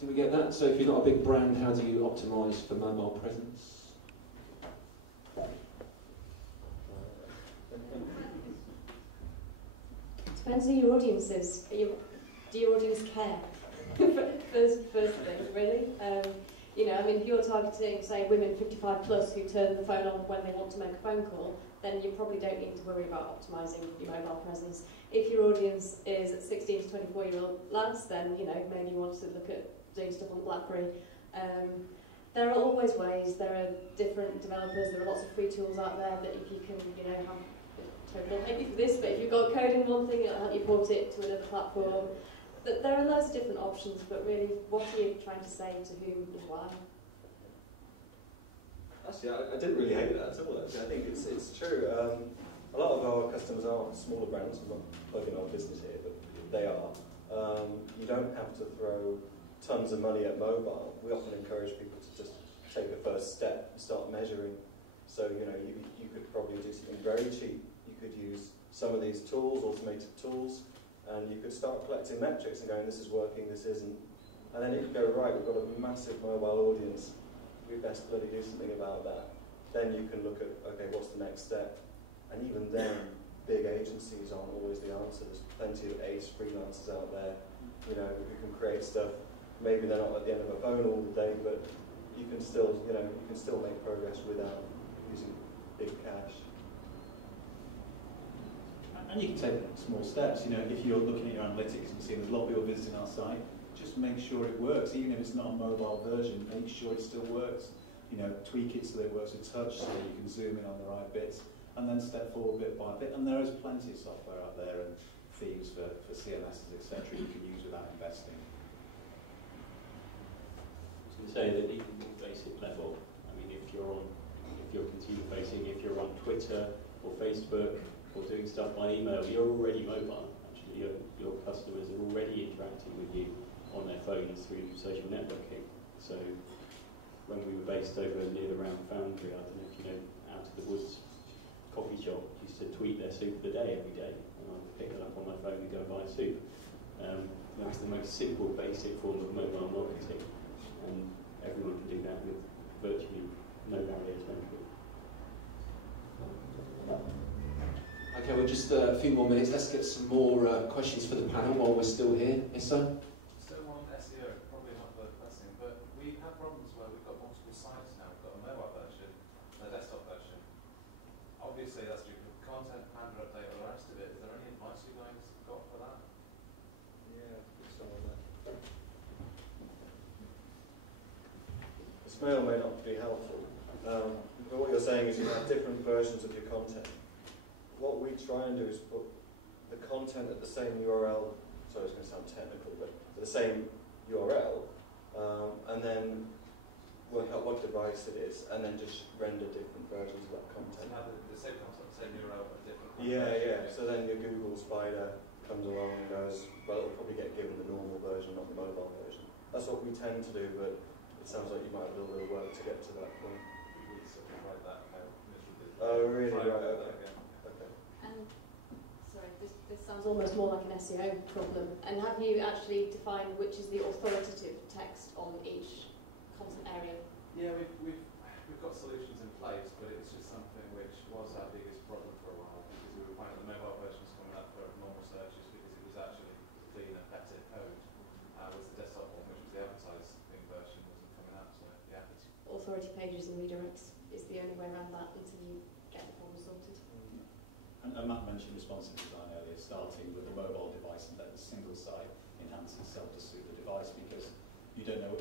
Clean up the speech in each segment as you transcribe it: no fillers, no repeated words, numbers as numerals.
Do we get that? So if you're not a big brand, how do you optimise for mobile presence? Depends who your audience is. Do your audience care? first thing, really. You know, I mean, if you're targeting, say, women 55 plus who turn the phone on when they want to make a phone call, then you probably don't need to worry about optimising your mobile presence. If your audience is 16 to 24-year-old lads, then, you know, maybe you want to look at doing stuff on BlackBerry. There are always ways. There are different developers. There are lots of free tools out there that if you can, you know, have total maybe for this, but if you've got code in one thing, it'll help you port it to another platform. But there are loads of different options, but really, what are you trying to say to whom and why? Actually, I didn't really hate that at all, actually. I think it's true. A lot of our customers are smaller brands. I'm not plugging our business here, but they are. You don't have to throw tons of money at mobile. We often encourage people to just take the first step and start measuring. So, you know, you could probably do something very cheap. You could use some of these tools, automated tools, and you could start collecting metrics and going, this is working, this isn't. And then you could go, right, we've got a massive mobile audience. We best bloody do something about that. Then you can look at, okay, what's the next step? And even then, big agencies aren't always the answer. There's plenty of ace freelancers out there, you know, who can create stuff. Maybe they're not at the end of a phone all the day, but you can still, you know, you can still make progress without using big cash. And you can take small steps. You know, if you're looking at your analytics and you see there's a lot of people visiting our site, just make sure it works. Even if it's not a mobile version, make sure it still works. You know, tweak it so that it works with touch, so that you can zoom in on the right bits, and then step forward bit by bit. And there is plenty of software out there and themes for CMSs, etc. you can use without investing. I was going to say that even at basic level, I mean, if you're consumer facing, if you're on Twitter or Facebook or doing stuff by email, you're already mobile. Actually, your customers are already interacting with you on their phones through social networking. So when we were based over near the Round Foundry, I don't know if you know, Out of the Woods coffee shop used to tweet their soup of the day every day, and I'd pick it up on my phone and go and buy a soup. That was the most simple, basic form of mobile marketing, and everyone can do that with virtually no barrier to entry. Okay, we're just a few more minutes. Let's get some more questions for the panel while we're still here. Yes, sir? Still on SEO, probably not the best thing, but we have problems where we've got multiple sites now. We've got a mobile version and a desktop version. Obviously, that's due to content, Panda update, all the rest of it. Is there any advice you guys got for that? Yeah, some of that. This may or may not be helpful. But what you're saying is you have different versions of your content. What we try and do is put the content at the same URL, sorry it's going to sound technical, but the same URL, and then work out what device it is, and then just render different versions of that content. So have the same content, the same URL, but different content? Yeah. So then your Google spider comes along and goes, well, it'll probably get given the normal version, not the mobile version. That's what we tend to do, but it sounds like you might have a little bit of work to get to that point. We sort of write that out. Oh, really? Right, okay. Sorry, this sounds almost more like an SEO problem. And have you actually defined which is the authoritative text on each content area? Yeah, we've got solutions in place, but it's just something which was our biggest problem for a while, because we were finding the mobile version was coming up for normal searches because it was actually cleaner, better code. With the desktop one, which was the advertising version, wasn't coming up. So yeah, authority pages and redirects is the only way around that until you get the problem sorted. And Matt mentioned responsive design earlier, starting with the mobile device and let the single site enhance itself to suit the device, because you don't know,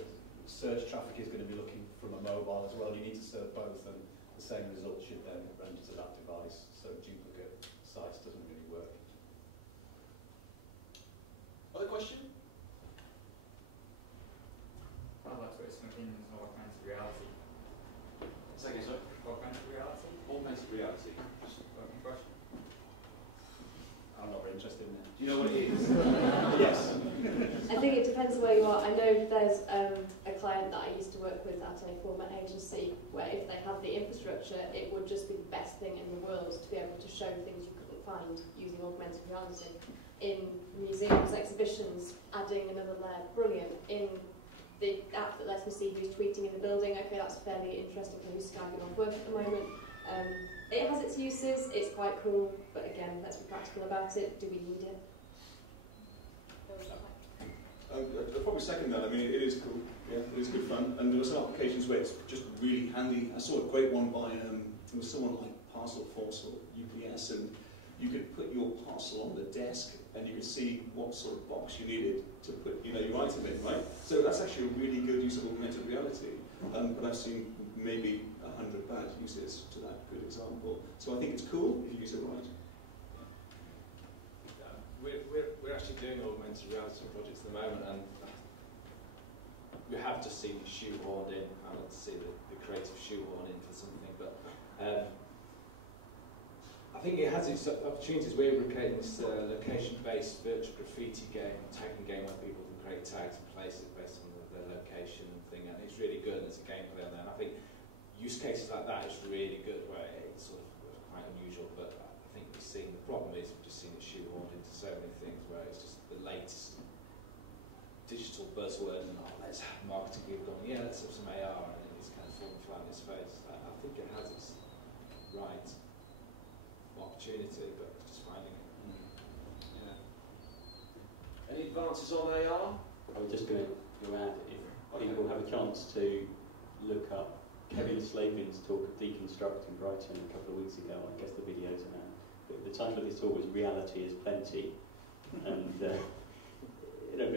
search traffic is going to be looking from a mobile as well. You need to serve both, and the same result should then render to that device, so duplicate sites doesn't really work. Other question? I'd like to get some opinions on augmented reality. Second, sorry? Augmented reality? Augmented reality. Just a question. I'm not very interested in it. Do you know what it is? Yes. I think it depends where you are. I know there's a client that I used to work with at a former agency where if they had the infrastructure, it would just be the best thing in the world to be able to show things you couldn't find using augmented reality. In museums, exhibitions, adding another layer, brilliant. In the app that lets me see who's tweeting in the building. Okay, that's fairly interesting for who's Skyping off work at the moment. It has its uses, it's quite cool, but again, let's be practical about it. Do we need it? I'd probably second that. I mean, it is cool. Yeah, it is good fun. And there were some applications where it's just really handy. I saw a great one by there was someone like Parcel Force or UPS, and you could put your parcel on the desk, and you could see what sort of box you needed to put, your item in, right? So that's actually a really good use of augmented reality. But I've seen maybe 100 bad uses to that good example. So I think it's cool if you use it right. We're actually doing augmented reality projects at the moment, and we have just seen it shoehorned in. I like to see the creative shoehorn in for something, but I think it has its opportunities. We're creating this location-based virtual graffiti game, tagging game where people can create tags and places based on their location and thing, and it's really good. There's a gameplay on there, and I think use cases like that is really good, where it's sort of quite unusual, but I think we've seen, the problem is we've just seen it shoehorned into so many things where it's just the latest digital buzzword, and let's have marketing people going, yeah, let's have some AR, and it's kind of falling flat in its face. I think it has its right opportunity, but it's just finding it. Yeah. Any advances on AR? I was just going to add, if people have a chance to look up Kevin Slavin's talk of deconstructing Brighton a couple of weeks ago, I guess the videos are now. But the title of his talk was "Reality is Plenty," and you know,